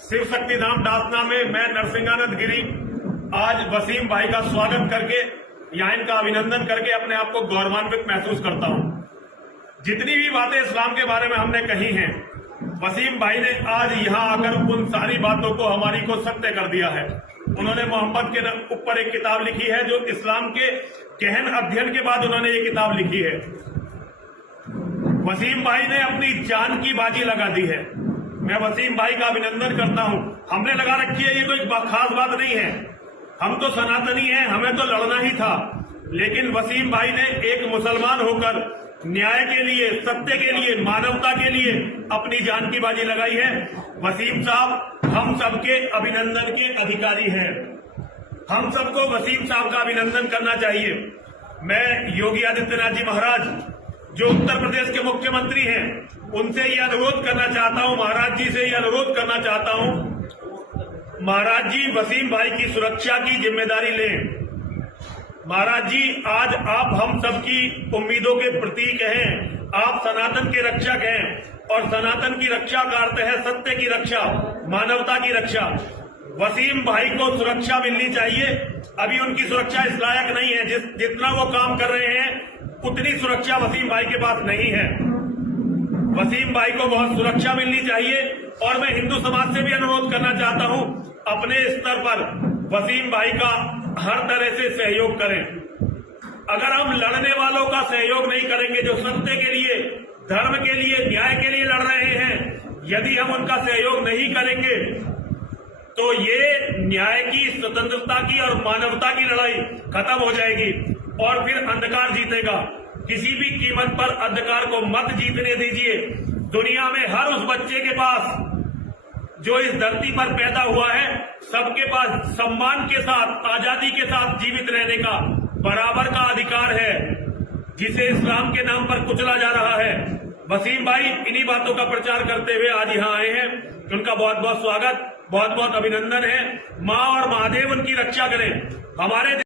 शिव शक्ति धाम डासना में मैं नरसिंहानंद गिरी आज वसीम भाई का स्वागत करके यहाँ इनका अभिनंदन करके अपने आप को गौरवान्वित महसूस करता हूँ। जितनी भी बातें इस्लाम के बारे में हमने कही हैं, वसीम भाई ने आज यहाँ आकर उन सारी बातों को हमारी को सत्य कर दिया है। उन्होंने मोहम्मद के ऊपर एक किताब लिखी है जो इस्लाम के गहन अध्ययन के बाद उन्होंने ये किताब लिखी है। वसीम भाई ने अपनी जान की बाजी लगा दी है। मैं वसीम भाई का अभिनंदन करता हूं। हमने लगा रखी है, ये कोई खास बात नहीं है। हम तो सनातनी हैं, हमें तो लड़ना ही था, लेकिन वसीम भाई ने एक मुसलमान होकर न्याय के लिए, सत्य के लिए, मानवता के लिए अपनी जान की बाजी लगाई है। वसीम साहब हम सबके अभिनंदन के अधिकारी हैं। हम सबको वसीम साहब का अभिनंदन करना चाहिए। मैं योगी आदित्यनाथ जी महाराज जो उत्तर प्रदेश के मुख्यमंत्री हैं, उनसे ये अनुरोध करना चाहता हूं, महाराज जी से ये अनुरोध करना चाहता हूं, महाराज जी वसीम भाई की सुरक्षा की जिम्मेदारी लें। महाराज जी आज आप हम सबकी उम्मीदों के प्रतीक हैं। आप सनातन के रक्षक हैं और सनातन की रक्षा का अर्थ है सत्य की रक्षा, मानवता की रक्षा। वसीम भाई को सुरक्षा मिलनी चाहिए। अभी उनकी सुरक्षा इस लायक नहीं है। जितना वो काम कर रहे हैं उतनी सुरक्षा वसीम भाई के पास नहीं है। वसीम भाई को बहुत सुरक्षा मिलनी चाहिए और मैं हिंदू समाज से भी अनुरोध करना चाहता हूं, अपने स्तर पर वसीम भाई का हर तरह से सहयोग करें। अगर हम लड़ने वालों का सहयोग नहीं करेंगे, जो सत्य के लिए, धर्म के लिए, न्याय के लिए लड़ रहे हैं, यदि हम उनका सहयोग नहीं करेंगे तो ये न्याय की, स्वतंत्रता की और मानवता की लड़ाई खत्म हो जाएगी और फिर अंधकार जीतेगा। किसी भी कीमत पर अंधकार को मत जीतने दीजिए। दुनिया में हर उस बच्चे के पास जो इस धरती पर पैदा हुआ है, सबके पास सम्मान के साथ, आजादी के साथ जीवित रहने का बराबर का अधिकार है, जिसे इस्लाम के नाम पर कुचला जा रहा है। वसीम भाई इन्हीं बातों का प्रचार करते हुए आज यहाँ आए हैं। उनका बहुत बहुत स्वागत, बहुत बहुत अभिनंदन है। माँ और महादेव उनकी रक्षा करें। हमारे